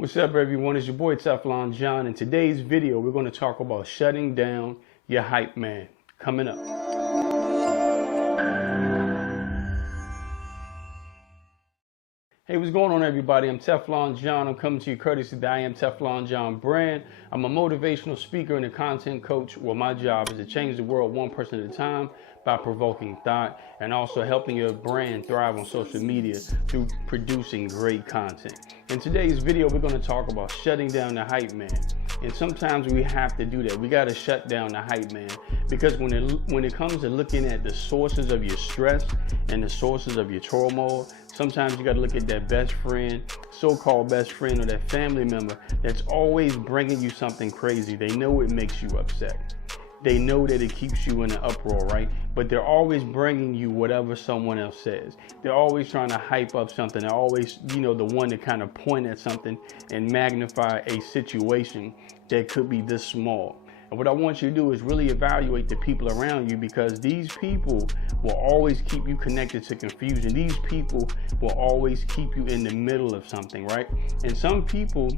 What's up, everyone? It's your boy TeflonJohn. In today's video, we're going to talk about shutting down your hype man. Coming up. Hey, what's going on, everybody? I'm TeflonJohn. I'm coming to you courtesy of the I Am TeflonJohn brand. I'm a motivational speaker and a content coach where my job is to change the world one person at a time by provoking thought and also helping your brand thrive on social media through producing great content. In today's video, we're going to talk about shutting down the hype man. And sometimes we have to do that. We got to shut down the hype man because when it comes to looking at the sources of your stress and the sources of your turmoil, sometimes you got to look at that best friend, so-called best friend, or that family member that's always bringing you something crazy. They know it makes you upset. They know that it keeps you in an uproar, right? But they're always bringing you whatever someone else says. They're always trying to hype up something. They're always, the one to kind of point at something and magnify a situation that could be this small. And what I want you to do is really evaluate the people around you, because these people will always keep you connected to confusion. These people will always keep you in the middle of something, right? And some people,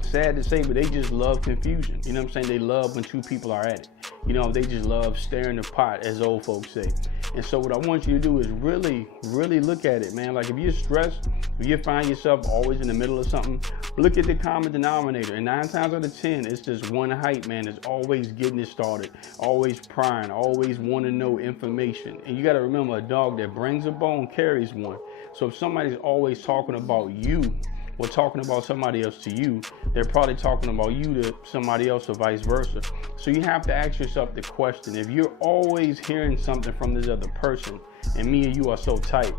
sad to say, but they just love confusion. You know what I'm saying? They love when two people are at it. They just love stirring the pot, as old folks say. And so what I want you to do is really look at it, man. Like, if you're stressed, if you find yourself always in the middle of something, look at the common denominator. And 9 times out of 10, it's just one hype man that's always getting it started, always prying, always want to know information. And you got to remember, a dog that brings a bone carries one. So if somebody's always talking about you or talking about somebody else to you, they're probably talking about you to somebody else, or vice versa. So you have to ask yourself the question: if you're always hearing something from this other person, and me and you are so tight,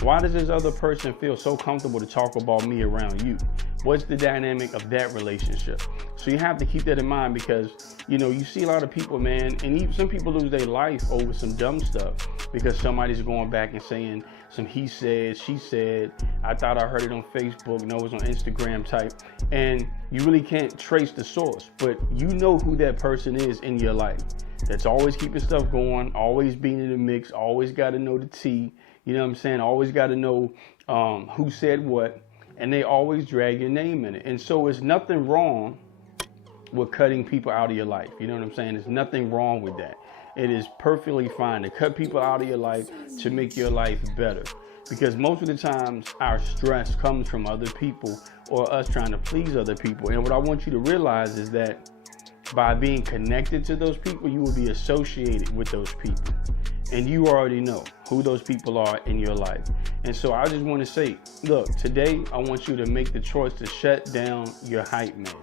why does this other person feel so comfortable to talk about me around you? What's the dynamic of that relationship? So you have to keep that in mind, because you see a lot of people, man, and even some people lose their life over some dumb stuff because somebody's going back and saying some he said, she said, I thought I heard it on Facebook, no, it was on Instagram type. And you really can't trace the source, but you know who that person is in your life that's always keeping stuff going, always being in the mix, always got to know the tea, you know what I'm saying? Always got to know who said what, and they always drag your name in it. And so it's nothing wrong with cutting people out of your life. You know what I'm saying? There's nothing wrong with that. It is perfectly fine to cut people out of your life to make your life better. Because most of the times our stress comes from other people or us trying to please other people. And what I want you to realize is that by being connected to those people, you will be associated with those people. And you already know who those people are in your life. And so I just want to say, look, today I want you to make the choice to shut down your hype man.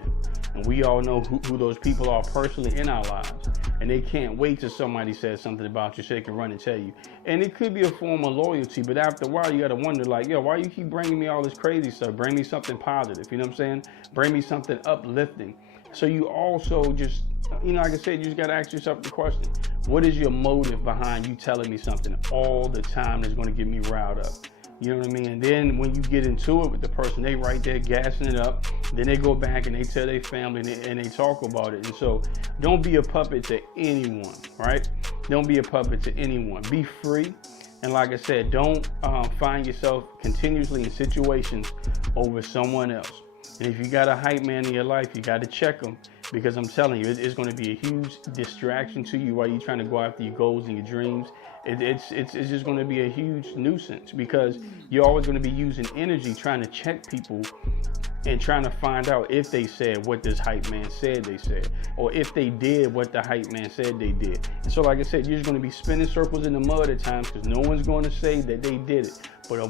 And we all know who those people are personally in our lives. And they can't wait till somebody says something about you so they can run and tell you. And it could be a form of loyalty, but after a while you got to wonder, like, yo, why you keep bringing me all this crazy stuff? Bring me something positive, you know what I'm saying? Bring me something uplifting. So you also just, like I said, you just got to ask yourself the question: what is your motive behind you telling me something all the time that's going to get me riled up? You know what I mean? And then when you get into it with the person, they right there gassing it up. Then they go back and they tell their family and they talk about it. And so don't be a puppet to anyone, right? Don't be a puppet to anyone. Be free. And like I said, don't find yourself continuously in situations over someone else. And if you got a hype man in your life, you got to check them, because I'm telling you, it's going to be a huge distraction to you while you're trying to go after your goals and your dreams. It's just going to be a huge nuisance, because you're always going to be using energy trying to check people and trying to find out if they said what this hype man said they said, or if they did what the hype man said they did. And so, like I said, you're just going to be spinning circles in the mud at times, because no one's going to say that they did it. But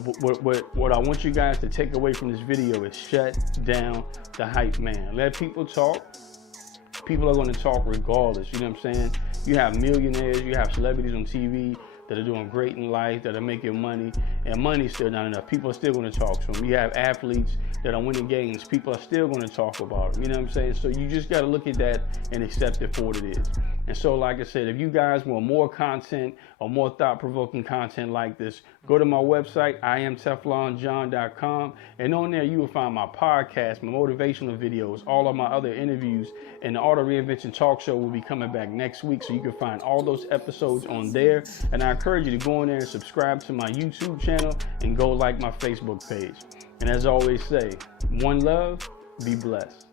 what I want you guys to take away from this video is shut down the hype man. Let people talk. People are going to talk regardless. You know what I'm saying? You have millionaires, you have celebrities on TV that are doing great in life, that are making money, and money's still not enough. People are still going to talk to them. You have athletes that are winning games. People are still going to talk about them. You know what I'm saying? So you just got to look at that and accept it for what it is. And so, like I said, if you guys want more content or more thought-provoking content like this, go to my website, IamTeflonJohn.com, and on there you will find my podcast, my motivational videos, all of my other interviews, and the Art of Reinvention talk show will be coming back next week, so you can find all those episodes on there. And I encourage you to go in there and subscribe to my YouTube channel and go like my Facebook page. And as I always say, one love, be blessed.